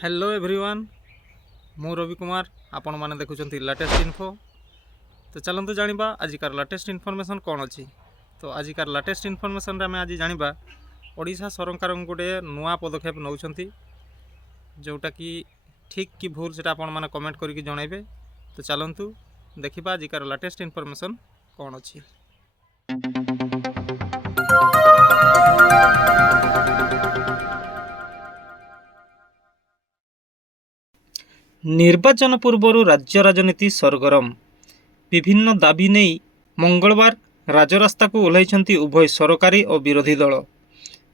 Hello everyone मु रवि कुमार आपण मैंने देखुं लेटेस्ट इन्फो। तो चलते जाना आजिकार लेटेस्ट इनफॉरमेशन कौन अच्छी। तो आजिकार लेटेस्ट इनफॉरमेशन रे आज जाना ओडिशा सरकार गोटे नुआ पदक्षेप नौ जोटा कि ठीक कि भूल से आपण मैंने कमेंट करके जनइबे। तो चलतु देखा आजिकार लेटेस्ट इनफॉरमेशन कौन अच्छी। निर्वाचन पूर्व राज्य राजनीति सरगरम विभिन्न दाबी नहीं मंगलवार राजरास्ता को ओह्लैछंती उभय सरकारी और विरोधी दल।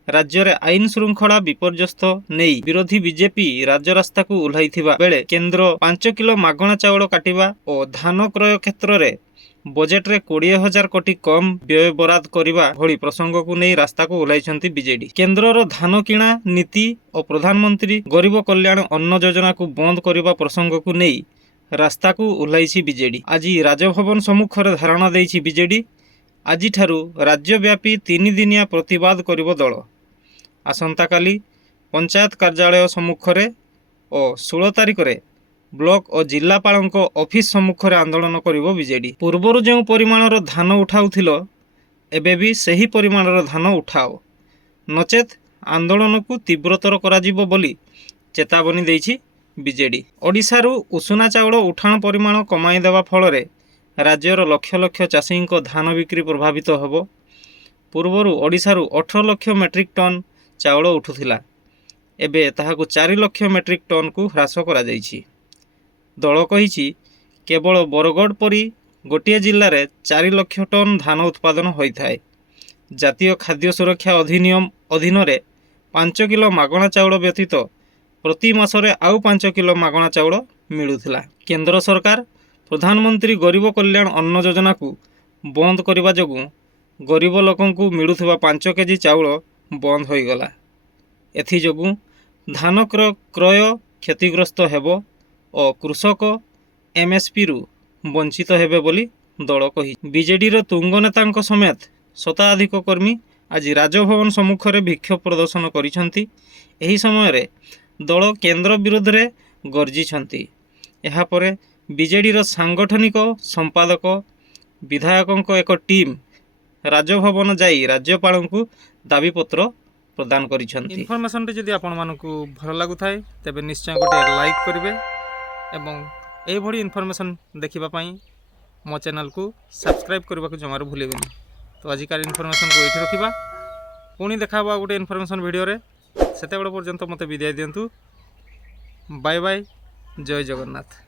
राज्य रे आईन श्रृंखला विपर्यस्त नहीं विरोधी बीजेपी राजरास्ता को ओह्लैथिबा बेले केंद्र 5 किलो मागणा चाउल काटिबा और धान क्रय क्षेत्र में बजेट रे 20,000 कोटी कम व्यय बराद करने भली प्रसंग को नहीं रास्ता को ओह्लैछंती बीजेडी। केंद्रर धान किणा नीति और प्रधानमंत्री गरीब कल्याण अन्न योजना को बंद करने प्रसंग को नहीं रास्ता को ओह्लैछि बीजेडी। आज राजभवन सम्मुख रे धारणा देइछि बीजेडी। आज राज्यव्यापी 3 दिनिया प्रतिवाद करिब दल। आसंता काली पंचायत कार्यालय सम्मुख रे और 16 तारिख रे ब्लॉक और जिलापाल ऑफिस सम्मुख रे आंदोलन करिब बीजेडी। पूर्वर जो परिमाणर धान उठाउथिलो एबे भी सही परिमाणर धान उठाओ नचेत आंदोलन को तीव्रतर कराजिबो बोली चेतावनी देइछि बीजेडी। ओडिशारू उषुना चाउल उठाण परिमाण कमाई देवा फल रे राज्यर लक्ष लक्ष चाषी धान बिक्री प्रभावित होब। पूर्वर ओडिशारू 18 लाख मेट्रिक टन चाउल उठुथिला एबे ताहाकु 4 लाख मेट्रिक टन को ह्रास करा जाइछि। दल कहिछि केवल बरगढ़ परी गोटे जिले में 4 लाख टन धान उत्पादन होता है। जातीय खाद्य सुरक्षा अधिनियम अधीन 5 किलो मागणा चाउल व्यतीत प्रति मासरे आउ 5 किलो मागणा चाउल मिलुथिला। केंद्र सरकार प्रधानमंत्री गरीब कल्याण अन्न योजना को बंद करने जोगु गरीब लोकों को मिलुथिबा 5 केजी चाउल बंद हो गला। एथि जोगु धान क्रय क्षतिग्रस्त हेबो और कृषक एमएसपी रु वंचित हेबे बोली दल कही। बीजेडी रो तुंग नेता समेत शताधिक कर्मी आज राजभवन सम्मुख रे विक्षोभ प्रदर्शन करिसंती। एही समय रे दल केंद्र विरोध रे गर्जिसंती। एहा परे बीजेडी रो सांगठनिक संपादक विधायकों एक टीम राजभवन जाई राज्यपाल को दाबी पत्र प्रदान करिसंती। इनफॉरमेशन जदि आपण मानकु भल लागुथाय तेबे निश्चय गोटे लाइक करिवे एवं यही भली इनफॉरमेशन देखिबा पई मो चैनल को सब्सक्राइब करबा को जमार भूलेबेनी। तो आजिकार इनफॉरमेशन को एठी रखिबा पुणी देखाबा गोटे इनफॉरमेशन वीडियो रे। सेते बेले पर्यंत मते विदाय दियंतु। Bye bye. जय जगन्नाथ।